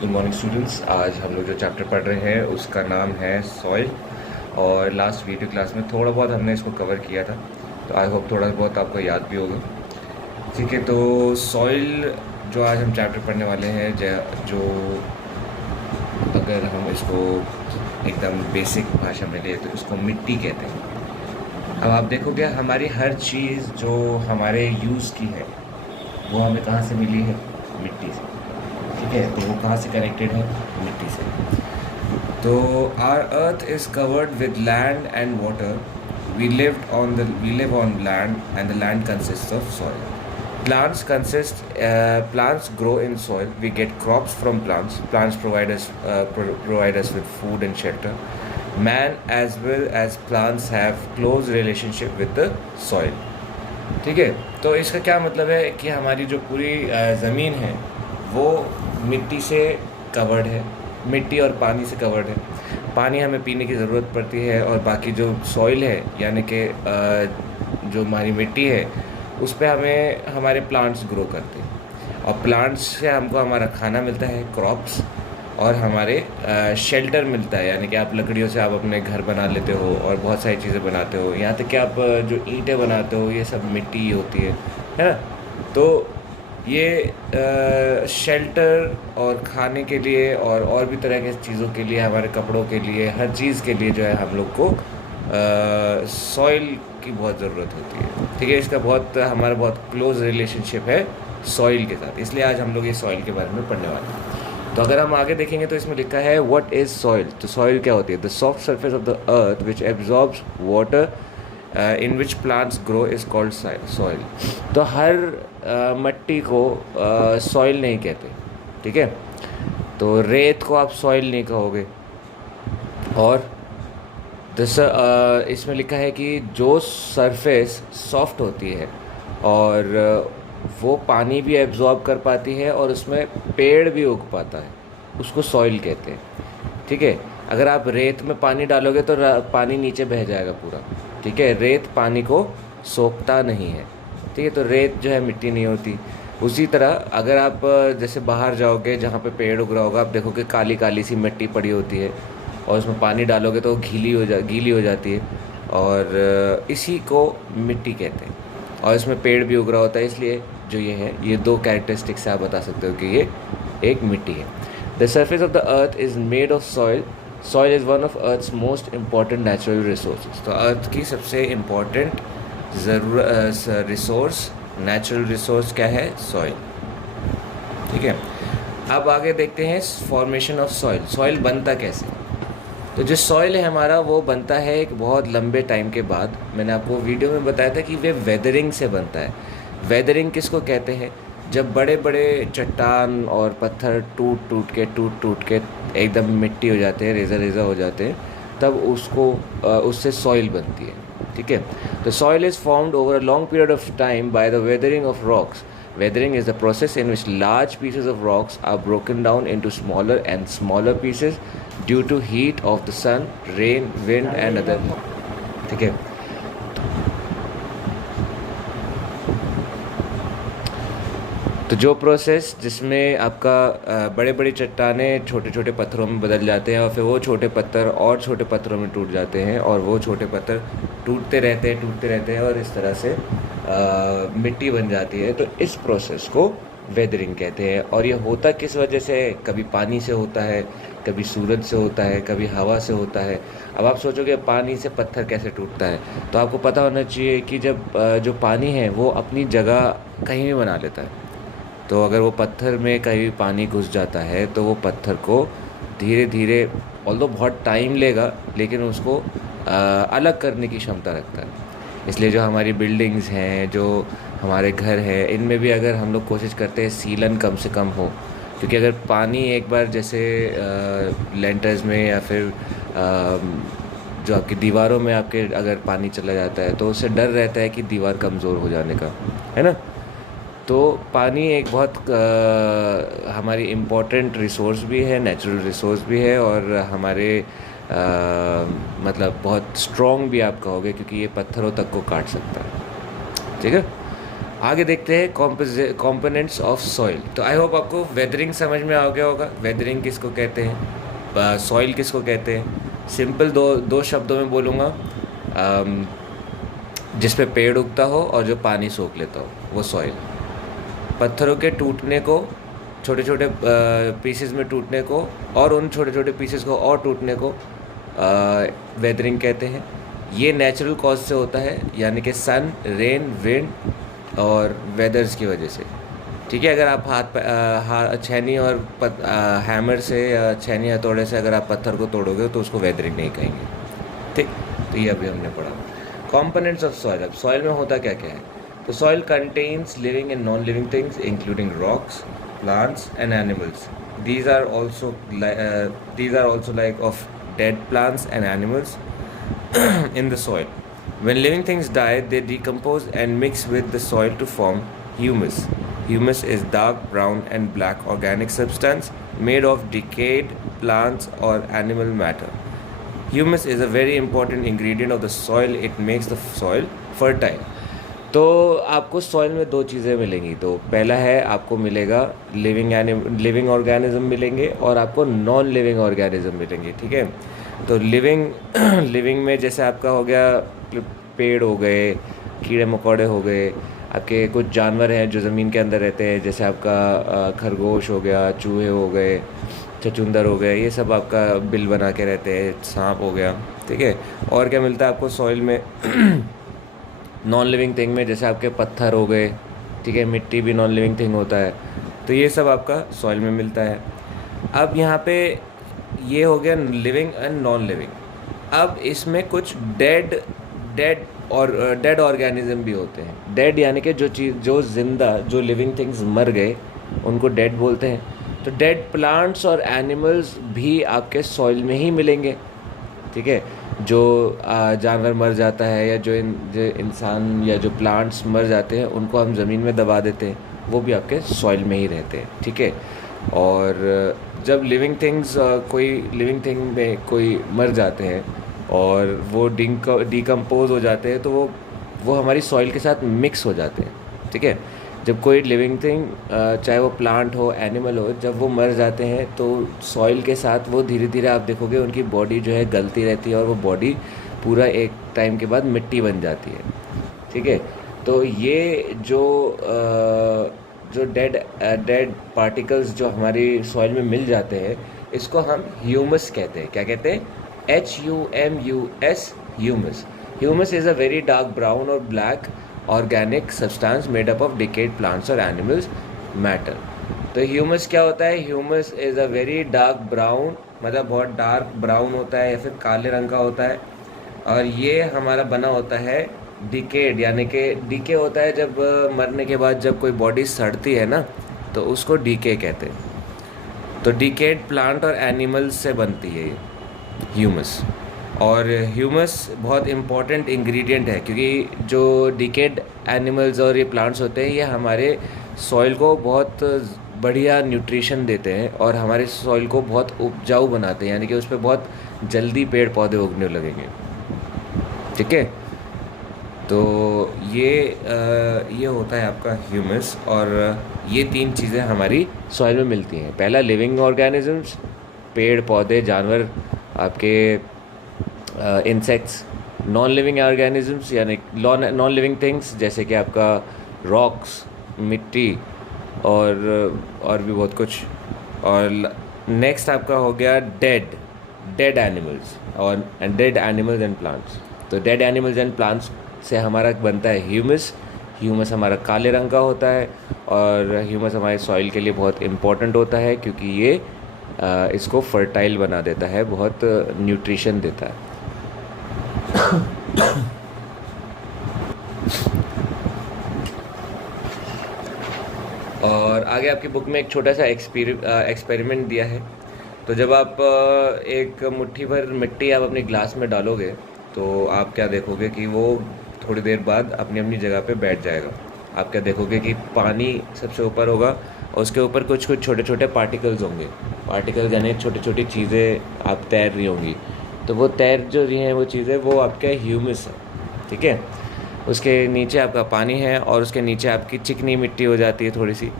Good morning students. आज हम लोग जो चैप्टर पढ़ रहे हैं उसका नाम है सॉइल। और लास्ट वीडियो क्लास में थोड़ा बहुत हमने इसको कवर किया था, तो आई होप थोड़ा बहुत आपको याद भी होगा। ठीक है, तो सॉइल जो आज हम चैप्टर पढ़ने वाले हैं, जो अगर हम इसको एकदम बेसिक भाषा में ले तो इसको मिट्टी कहते हैं। अब आप देखोगे हमारी हर चीज़ जो हमारे यूज़ की है वो हमें कहाँ से मिली है? मिट्टी से। ठीक है, तो वो कहाँ से कनेक्टेड है? मिट्टी से। तो our earth is covered with land and water. We live on land and the land consist of soil. Plants grow in soil. We get crops from plants. Plants provide us with food and shelter. Man as well as plants have close relationship with the soil. ठीक है, तो इसका क्या मतलब है कि हमारी जो पूरी ज़मीन है वो मिट्टी से कवर्ड है, मिट्टी और पानी से कवर्ड है। पानी हमें पीने की ज़रूरत पड़ती है, और बाकी जो सॉइल है यानी कि जो हमारी मिट्टी है उस पर हमें हमारे प्लांट्स ग्रो करते हैं, और प्लांट्स से हमको हमारा खाना मिलता है, क्रॉप्स, और हमारे शेल्टर मिलता है, यानी कि आप लकड़ियों से आप अपने घर बना लेते हो और बहुत सारी चीज़ें बनाते हो। यहाँ तक कि आप जो ईंटें बनाते हो ये सब मिट्टी ही होती है ना। तो ये शेल्टर और खाने के लिए और भी तरह के चीज़ों के लिए, हमारे कपड़ों के लिए, हर चीज़ के लिए जो है हम लोग को सॉइल की बहुत ज़रूरत होती है। ठीक है, इसका हमारा बहुत क्लोज रिलेशनशिप है सॉइल के साथ, इसलिए आज हम लोग ये सॉइल के बारे में पढ़ने वाले हैं। तो अगर हम आगे देखेंगे तो इसमें लिखा है व्हाट इज़ सॉइल। तो सॉइल क्या होती है? The soft surface of the earth which absorbs water in which plants grow is called soil. तो हर मिट्टी को सॉइल नहीं कहते। ठीक है, तो रेत को आप सॉइल नहीं कहोगे। और इसमें लिखा है कि जो सरफेस सॉफ्ट होती है और वो पानी भी एब्जॉर्ब कर पाती है और उसमें पेड़ भी उग पाता है, उसको सॉइल कहते हैं। ठीक है, अगर आप रेत में पानी डालोगे तो पानी नीचे बह जाएगा पूरा। ठीक है, रेत पानी को सोखता नहीं है। ठीक है, तो रेत जो है मिट्टी नहीं होती। उसी तरह अगर आप जैसे बाहर जाओगे जहाँ पे पेड़ उग रहा होगा, आप देखोगे काली काली सी मिट्टी पड़ी होती है, और उसमें पानी डालोगे तो गीली हो जाती है, और इसी को मिट्टी कहते हैं। और इसमें पेड़ भी उग रहा होता है, इसलिए जो ये है, ये दो कैरेक्टरिस्टिक्स से आप बता सकते हो कि ये एक मिट्टी है। The surface of the earth is made of soil. Soil is one of earth's most important natural resources. तो अर्थ की सबसे इम्पॉर्टेंट रिसोर्स, नेचुरल रिसोर्स क्या है? सॉइल। ठीक है, अब आगे देखते हैं फॉर्मेशन ऑफ सॉइल। सॉइल बनता कैसे? तो जो सॉइल है हमारा वो बनता है एक बहुत लंबे टाइम के बाद। मैंने आपको वीडियो में बताया था कि वे वेदरिंग से बनता है। वेदरिंग किसको कहते हैं? जब बड़े बड़े चट्टान और पत्थर टूट टूट के एकदम मिट्टी हो जाते हैं, रेज़ा हो जाते हैं, तब उससे सॉइल बनती है। ठीक है, तो soil is formed over a long period of time by the weathering of rocks. Weathering is the process in which large pieces of rocks are broken down into smaller and smaller pieces due to heat of the sun, rain, wind and other. ठीक है, तो जो process जिसमें आपका बड़े बड़े चट्टानें छोटे छोटे पत्थरों में बदल जाते हैं, और फिर वो छोटे पत्थर और छोटे पत्थरों में टूट जाते हैं, और वो छोटे पत्थर टूटते रहते हैं और इस तरह से मिट्टी बन जाती है। तो इस प्रोसेस को वेदरिंग कहते हैं। और ये होता किस वजह से? कभी पानी से होता है, कभी सूरज से होता है, कभी हवा से होता है। अब आप सोचोगे पानी से पत्थर कैसे टूटता है, तो आपको पता होना चाहिए कि जब जो पानी है वो अपनी जगह कहीं भी बना लेता है। तो अगर वो पत्थर में कहीं पानी घुस जाता है तो वो पत्थर को धीरे धीरे, ऑल्दो बहुत टाइम लेगा, लेकिन उसको अलग करने की क्षमता रखता है। इसलिए जो हमारी बिल्डिंग्स हैं, जो हमारे घर हैं, इनमें भी अगर हम लोग कोशिश करते हैं सीलन कम से कम हो, क्योंकि अगर पानी एक बार जैसे लेंटर्स में या फिर जो आपकी दीवारों में आपके अगर पानी चला जाता है तो उससे डर रहता है कि दीवार कमज़ोर हो जाने का, है ना। तो पानी एक बहुत हमारी इम्पोर्टेंट रिसोर्स भी है, नेचुरल रिसोर्स भी है, और हमारे मतलब बहुत स्ट्रॉन्ग भी आप कहोगे, क्योंकि ये पत्थरों तक को काट सकता है। ठीक है, आगे देखते हैं कंपोनेंट्स ऑफ सॉइल। तो आई होप आपको वेदरिंग समझ में आ गया होगा। वेदरिंग किसको कहते हैं, सॉइल किसको कहते हैं। सिंपल दो दो शब्दों में बोलूँगा, जिस पे पेड़ उगता हो और जो पानी सोख लेता हो वो सॉइल। पत्थरों के टूटने को, छोटे छोटे पीसेस में टूटने को और उन छोटे छोटे पीसेस को और टूटने को वेदरिंग कहते हैं। ये नेचुरल कॉज से होता है, यानी कि सन, रेन, विंड और वेदर्स की वजह से। ठीक है, अगर आप छेनी और हैमर से या छेनी हथौड़े से अगर आप पत्थर को तोड़ोगे तो उसको वेदरिंग नहीं कहेंगे। ठीक, तो ये अभी हमने पढ़ा। Components of soil. अब सॉइल में होता क्या क्या है। तो soil contains living and non living things including rocks, plants and animals. These are also like of dead plants and animals in the soil. When living things die, they decompose and mix with the soil to form humus. Humus is dark brown and black organic substance made of decayed plants or animal matter. Humus is a very important ingredient of the soil. It makes the soil fertile. तो आपको soil में दो चीज़ें मिलेंगी। तो पहला है, आपको मिलेगा लिविंग ऑर्गेनिज्म मिलेंगे और आपको नॉन लिविंग ऑर्गेनिज्म मिलेंगे। ठीक है, तो लिविंग में जैसे आपका हो गया पेड़ हो गए, कीड़े मकोड़े हो गए, आपके कुछ जानवर हैं जो ज़मीन के अंदर रहते हैं, जैसे आपका खरगोश हो गया, चूहे हो गए, चचुंदर हो गए, ये सब आपका बिल बना के रहते हैं, सांप हो गया। ठीक है, और क्या मिलता है आपको सॉइल में नॉन लिविंग थिंग में, जैसे आपके पत्थर हो गए। ठीक है, मिट्टी भी नॉन लिविंग थिंग होता है। तो ये सब आपका सॉइल में मिलता है। अब यहाँ पे ये हो गया लिविंग एंड नॉन लिविंग। अब इसमें कुछ डेड ऑर्गेनिज्म भी होते हैं। डेड यानी कि जो जिंदा, जो लिविंग थिंग्स मर गए उनको डेड बोलते हैं। तो डेड प्लांट्स और एनिमल्स भी आपके सॉइल में ही मिलेंगे। ठीक है, जो जानवर मर जाता है या जो इंसान या जो प्लांट्स मर जाते हैं उनको हम ज़मीन में दबा देते हैं, वो भी आपके सॉइल में ही रहते हैं। ठीक है, और जब कोई लिविंग थिंग में कोई मर जाते हैं और वो डिकम्पोज हो जाते हैं, तो वो हमारी सॉइल के साथ मिक्स हो जाते हैं। ठीक है, जब कोई लिविंग थिंग, चाहे वो प्लांट हो, एनिमल हो, जब वो मर जाते हैं तो सॉइल के साथ वो धीरे धीरे आप देखोगे उनकी बॉडी जो है गलती रहती है और वो बॉडी पूरा एक टाइम के बाद मिट्टी बन जाती है। ठीक है, तो ये जो डेड पार्टिकल्स जो हमारी सॉइल में मिल जाते हैं, इसको हम ह्यूमस कहते हैं। क्या कहते हैं? HUMUS, humus. Humus is a very dark brown और black organic substance made up of decayed plants और एनिमल्स मैटर। तो ह्यूमस क्या होता है? Humus is a very dark brown, मतलब बहुत डार्क ब्राउन होता है या फिर काले रंग का होता है, और ये हमारा बना होता है डिकेड, यानी कि डीके होता है जब मरने के बाद जब कोई बॉडी सड़ती है ना, तो उसको डीके कहते हैं। तो डिकेड प्लांट और एनिमल्स से बनती है ये ह्यूमस। और ह्यूमस बहुत इम्पॉर्टेंट इंग्रेडिएंट है, क्योंकि जो डिकेड एनिमल्स और ये प्लांट्स होते हैं, ये हमारे सॉइल को बहुत बढ़िया न्यूट्रिशन देते हैं और हमारे सॉइल को बहुत उपजाऊ बनाते हैं, यानी कि उस पर बहुत जल्दी पेड़ पौधे उगने लगेंगे। ठीक है, तो ये होता है आपका ह्यूमस, और ये तीन चीज़ें हमारी सॉइल में मिलती हैं। पहला लिविंग ऑर्गेनिजम्स, पेड़ पौधे जानवर, आपके इंसेक्ट्स। नॉन लिविंग ऑर्गेनिजम्स यानी नॉन लिविंग थिंग्स, जैसे कि आपका रॉक्स, मिट्टी और भी बहुत कुछ। और नेक्स्ट आपका हो गया डेड एनिमल्स और डेड एनिमल्स एंड प्लांट्स। तो डेड एनिमल्स एंड प्लांट्स से हमारा बनता है ह्यूमस। ह्यूमस हमारा काले रंग का होता है और ह्यूमस हमारे सॉइल के लिए बहुत इम्पोर्टेंट होता है, क्योंकि ये इसको फर्टाइल बना देता है, बहुत न्यूट्रिशन देता है। और आगे आपकी बुक में एक छोटा सा एक्सपेरिमेंट दिया है। तो जब आप एक मुट्ठी भर मिट्टी आप अपने ग्लास में डालोगे, तो आप क्या देखोगे कि वो थोड़ी देर बाद अपनी अपनी जगह पे बैठ जाएगा। आप क्या देखोगे कि पानी सबसे ऊपर होगा और उसके ऊपर कुछ कुछ छोटे छोटे पार्टिकल्स होंगे। पार्टिकल्स यानी छोटी छोटी चीज़ें आप तैर रही होंगी। तो वो तैर जो रही हैं वो चीज़ें, वो आपका ह्यूमस है। ठीक है, उसके नीचे आपका पानी है और उसके नीचे आपकी चिकनी मिट्टी हो जाती है थोड़ी सी,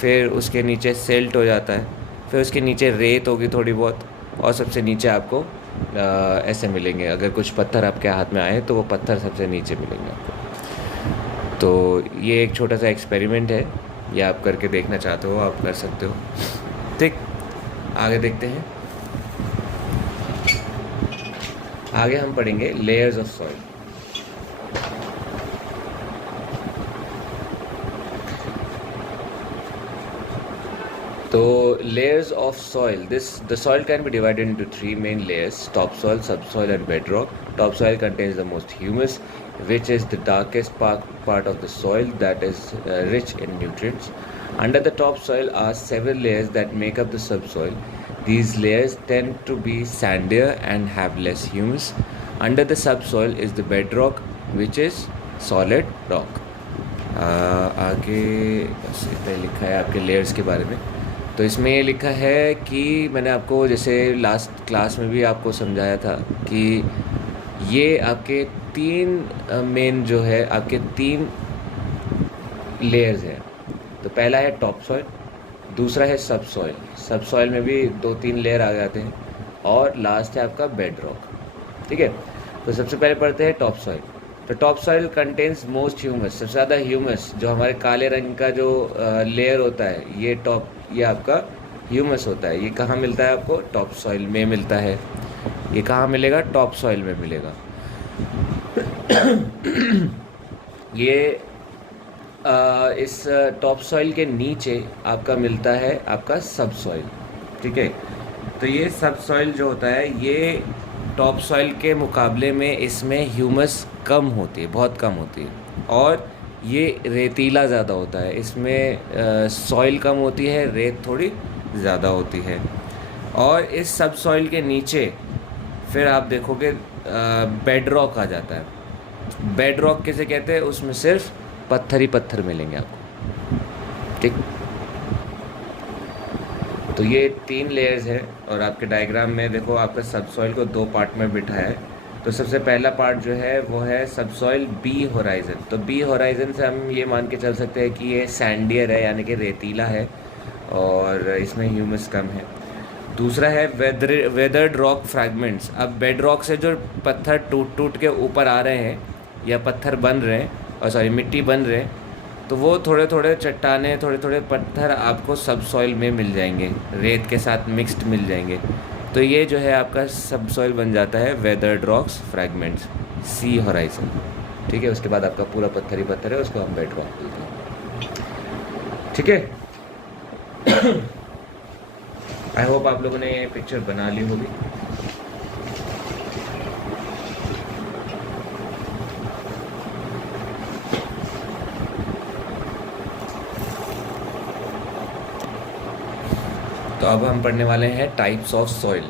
फिर उसके नीचे सिल्ट हो जाता है, फिर उसके नीचे रेत होगी थोड़ी बहुत, और सबसे नीचे आपको ऐसे मिलेंगे, अगर कुछ पत्थर आपके हाथ में आए तो वो पत्थर सबसे नीचे मिलेंगे आपको। तो ये एक छोटा सा एक्सपेरिमेंट है, ये आप करके देखना चाहते हो आप कर सकते हो। ठीक, आगे देखते हैं। आगे हम पढ़ेंगे लेयर्स ऑफ सॉइल। तो layers of soil, the soil can be divided into three main layers: topsoil, subsoil and bedrock. Topsoil contains the most humus, which is the darkest part of the soil that is rich in nutrients. Under the topsoil are several layers that make up the subsoil. These layers tend to be sandier and have less humus. Under the subsoil is the bedrock, which is solid rock. आगे बस इतना ही लिखा है आपके layers के बारे में। तो इसमें ये लिखा है कि मैंने आपको जैसे लास्ट क्लास में भी आपको समझाया था कि ये आपके तीन मेन जो है आपके तीन लेयर्स हैं। तो पहला है टॉप सॉइल, दूसरा है सब सॉइल, सब सॉइल में भी 2-3 लेयर आ जाते हैं, और लास्ट है आपका बेड रॉक। ठीक है, तो सबसे पहले पढ़ते हैं टॉप सॉइल। तो top soil contains most humus, सबसे ज़्यादा ह्यूमस जो हमारे काले रंग का जो लेयर होता है, ये आपका ह्यूमस होता है। ये कहाँ मिलता है आपको? टॉप सॉइल में मिलता है। ये कहाँ मिलेगा? टॉप सॉइल में मिलेगा। ये इस टॉप सॉइल के नीचे आपका मिलता है आपका सब सॉइल। ठीक है, तो ये सब सॉइल जो होता है ये टॉप सॉइल के मुकाबले में इसमें ह्यूमस कम होती है, बहुत कम होती है, और ये रेतीला ज़्यादा होता है। इसमें सॉइल कम होती है, रेत थोड़ी ज़्यादा होती है। और इस सब सॉइल के नीचे फिर आप देखोगे बेड रॉक आ जाता है। बेड रॉक किसे कहते हैं? उसमें सिर्फ पत्थर ही पत्थर मिलेंगे आपको। ठीक, तो ये 3 लेयर्स हैं, और आपके डायग्राम में देखो आपका सब सॉइल को 2 पार्ट में बिठाया है। तो सबसे पहला पार्ट जो है वो है सब सॉइल बी होराइजन। तो बी होराइजन से हम ये मान के चल सकते हैं कि ये सैंडियर है, यानी कि रेतीला है, और इसमें ह्यूमस कम है। दूसरा है वेदर्ड रॉक फ्रैगमेंट्स। अब बेड रॉक से जो पत्थर टूट टूट के ऊपर आ रहे हैं या पत्थर बन रहे हैं, और सॉरी मिट्टी बन रहे हैं, तो वो थोड़े थोड़े चट्टाने, थोड़े थोड़े पत्थर आपको सब सॉइल में मिल जाएंगे, रेत के साथ मिक्स्ड मिल जाएंगे। तो ये जो है आपका सब सॉइल बन जाता है weathered rocks fragments, C horizon. ठीक है, उसके बाद आपका पूरा पत्थर ही पत्थर है, उसको हम बेड रॉक बोलते हैं। ठीक है, आई होप आप लोगों ने पिक्चर बना ली होगी। तो अब हम पढ़ने वाले हैं टाइप्स ऑफ सॉइल।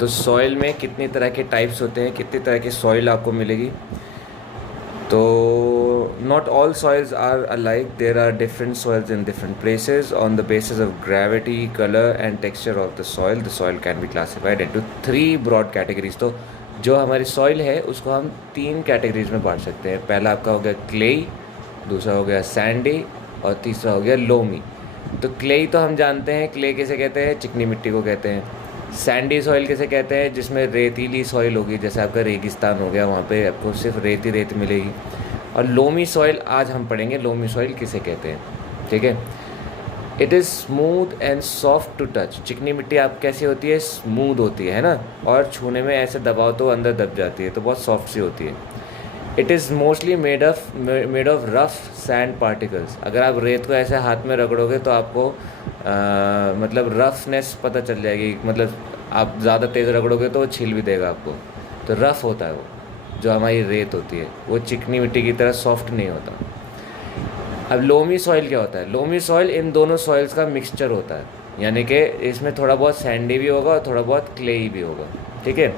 तो सॉइल में कितनी तरह के टाइप्स होते हैं, कितनी तरह की सॉइल आपको मिलेगी। तो not all soils are alike, there are different soils in different places on the basis of gravity, colour and texture of the soil can be classified into 3 broad categories. तो जो हमारी सॉइल है उसको हम 3 categories में बांट सकते हैं। पहला आपका हो गया क्लेई, दूसरा हो गया सैंडी, और तीसरा हो गया लोमी। तो क्लेई तो हम जानते हैं, क्ले किसे कहते हैं? चिकनी मिट्टी को कहते हैं। सैंडी सॉइल किसे कहते हैं? जिसमें रेतीली सॉइल होगी, जैसे आपका रेगिस्तान हो गया, वहाँ पे आपको सिर्फ रेत ही रेत मिलेगी। और लोमी सॉइल आज हम पढ़ेंगे, लोमी सॉइल किसे कहते हैं। ठीक है, it is smooth and soft to touch. चिकनी मिट्टी आप कैसी होती है? स्मूथ होती है ना, और छूने में ऐसे दबाव तो अंदर दब जाती है, तो बहुत सॉफ्ट सी होती है। It is mostly made of rough sand particles. अगर आप रेत को ऐसे हाथ में रगड़ोगे तो आपको मतलब रफनेस पता चल जाएगी, मतलब आप ज़्यादा तेज़ रगड़ोगे तो वो छील भी देगा आपको। तो रफ़ होता है वो, जो हमारी रेत होती है, वो चिकनी मिट्टी की तरह सॉफ्ट नहीं होता। अब लोमी सॉइल क्या होता है? लोमी सॉइल इन दोनों सॉइल्स का मिक्सचर होता है, यानी कि इसमें थोड़ा बहुत सैंडी भी होगा और थोड़ा बहुत क्लेई भी होगा। ठीक है,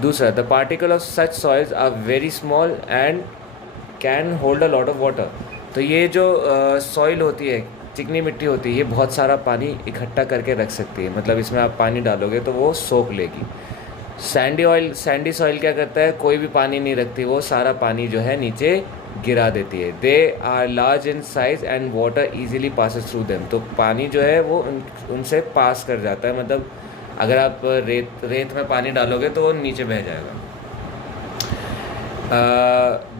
दूसरा, the particle of such soils are very small and can hold a lot of water. तो ये जो सॉइल होती है, चिकनी मिट्टी होती है, ये बहुत सारा पानी इकट्ठा करके रख सकती है। मतलब इसमें आप पानी डालोगे तो वो सोख लेगी। सैंडी सॉइल क्या करता है, कोई भी पानी नहीं रखती, वो सारा पानी जो है नीचे गिरा देती है। They are large in size and water easily passes through them. तो पानी जो है वो उनसे पास कर जाता है, मतलब अगर आप रेत में पानी डालोगे तो वो नीचे बह जाएगा।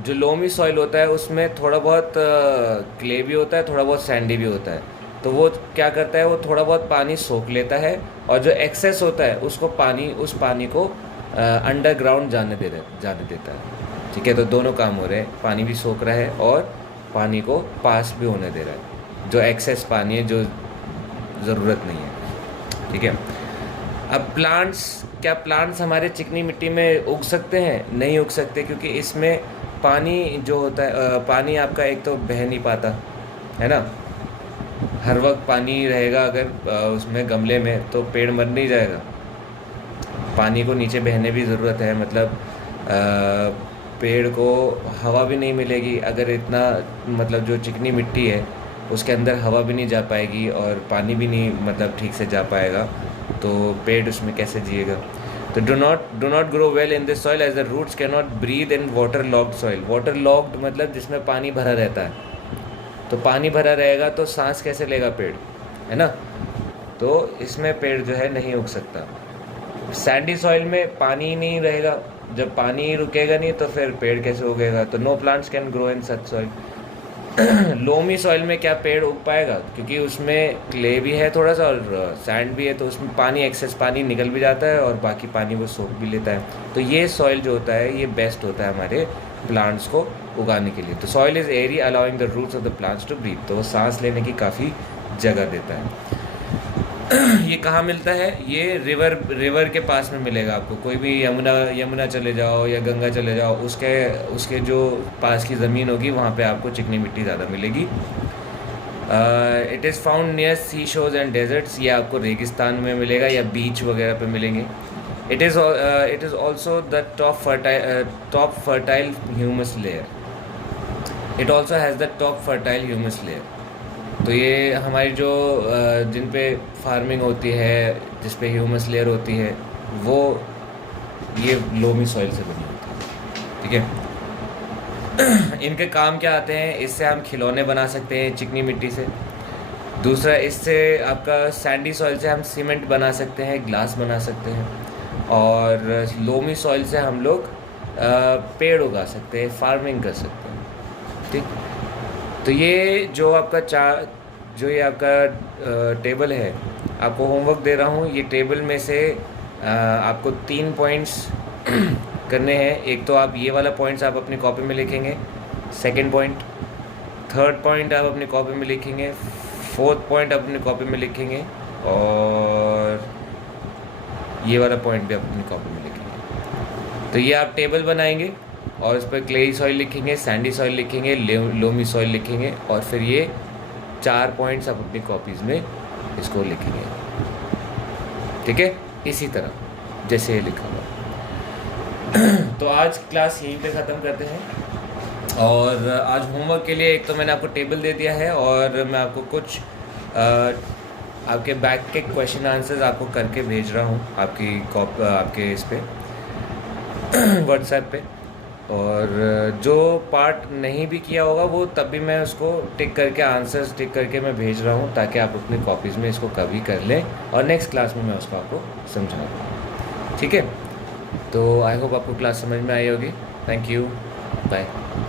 जो लोमी सॉइल होता है उसमें थोड़ा बहुत क्ले भी होता है, थोड़ा बहुत सैंडी भी होता है। तो वो क्या करता है, वो थोड़ा बहुत पानी सोख लेता है और जो एक्सेस होता है उसको उस पानी को अंडरग्राउंड जाने देता है। ठीक है, तो दोनों काम हो रहे हैं, पानी भी सोख रहा है और पानी को पास भी होने दे रहा है, जो एक्सेस पानी है जो ज़रूरत नहीं है। ठीक है, अब प्लांट्स हमारे चिकनी मिट्टी में उग सकते हैं? नहीं उग सकते, क्योंकि इसमें पानी जो होता है, पानी आपका एक तो बह नहीं पाता है ना, हर वक्त पानी रहेगा अगर उसमें गमले में, तो पेड़ मर नहीं जाएगा। पानी को नीचे बहने भी ज़रूरत है, मतलब पेड़ को हवा भी नहीं मिलेगी अगर इतना, मतलब जो चिकनी मिट्टी है उसके अंदर हवा भी नहीं जा पाएगी और पानी भी नहीं मतलब ठीक से जा पाएगा, तो पेड़ उसमें कैसे जिएगा। तो do not grow well in this soil as the roots can not breathe in water logged soil. Water logged मतलब जिसमें पानी भरा रहता है, तो पानी भरा रहेगा तो सांस कैसे लेगा पेड़, है ना। तो इसमें पेड़ जो है नहीं उग सकता। सैंडी सॉइल में पानी ही नहीं रहेगा, जब पानी ही रुकेगा नहीं तो फिर पेड़ कैसे उगेगा। तो know plants can grow in such soil. Loamy soil में क्या पेड़ उग पाएगा, क्योंकि उसमें क्ले भी है थोड़ा सा और सैंड भी है, तो उसमें पानी एक्सेस पानी निकल भी जाता है और बाकी पानी वो सोख भी लेता है। तो ये सॉइल जो होता है ये बेस्ट होता है हमारे प्लांट्स को उगाने के लिए। तो soil is airy allowing the roots of the plants to breathe, तो वो सांस लेने की काफ़ी जगह देता है। ये कहाँ मिलता है, ये रिवर के पास में मिलेगा आपको। कोई भी यमुना चले जाओ या गंगा चले जाओ, उसके जो पास की ज़मीन होगी वहाँ पे आपको चिकनी मिट्टी ज़्यादा मिलेगी। It is found near sea shores and deserts, ये आपको रेगिस्तान में मिलेगा या बीच वगैरह पे मिलेंगे। It is also the top fertile humus layer. It also has the top fertile humus layer. तो ये हमारी जो जिन पे फार्मिंग होती है, जिस पे ह्यूमस लेयर होती है, वो ये लोमी सॉइल से बनी होती है। ठीक है। इनके काम क्या आते हैं, इससे हम खिलौने बना सकते हैं चिकनी मिट्टी से। दूसरा, इससे आपका सैंडी सॉइल से हम सीमेंट बना सकते हैं, ग्लास बना सकते हैं। और लोमी सॉइल से हम लोग पेड़ उगा सकते हैं, फार्मिंग कर सकते हैं। ठीक, तो ये जो आपका टेबल है, आपको होमवर्क दे रहा हूँ। ये टेबल में से आपको 3 पॉइंट्स करने हैं। एक तो आप ये वाला पॉइंट्स आप अपनी कॉपी में लिखेंगे, सेकंड पॉइंट, थर्ड पॉइंट आप अपनी कॉपी में लिखेंगे, फोर्थ पॉइंट आप अपनी कॉपी में लिखेंगे और ये वाला पॉइंट भी आप अपनी कॉपी में लिखेंगे। तो ये आप टेबल बनाएंगे और उस पर क्लेई सॉइल लिखेंगे, सैंडी सॉइल लिखेंगे, लोमी सॉइल लिखेंगे और फिर ये 4 पॉइंट्स आप अपनी कॉपीज़ में इसको लिखेंगे। ठीक है, इसी तरह जैसे ये लिखा हुआ। तो आज क्लास यहीं पे ख़त्म करते हैं। और आज होमवर्क के लिए एक तो मैंने आपको टेबल दे दिया है और मैं आपको कुछ आपके बैक के क्वेश्चन आंसर्स आपको करके भेज रहा हूँ आपके इस पे व्हाट्सएप पे। और जो पार्ट नहीं भी किया होगा वो तब भी मैं उसको टिक करके आंसर्स टिक करके मैं भेज रहा हूँ, ताकि आप अपनी कॉपीज़ में इसको कभी कर लें और नेक्स्ट क्लास में मैं उसको आपको समझाऊँगा। ठीक है, तो आई होप आपको क्लास समझ में आई होगी। Thank you, bye.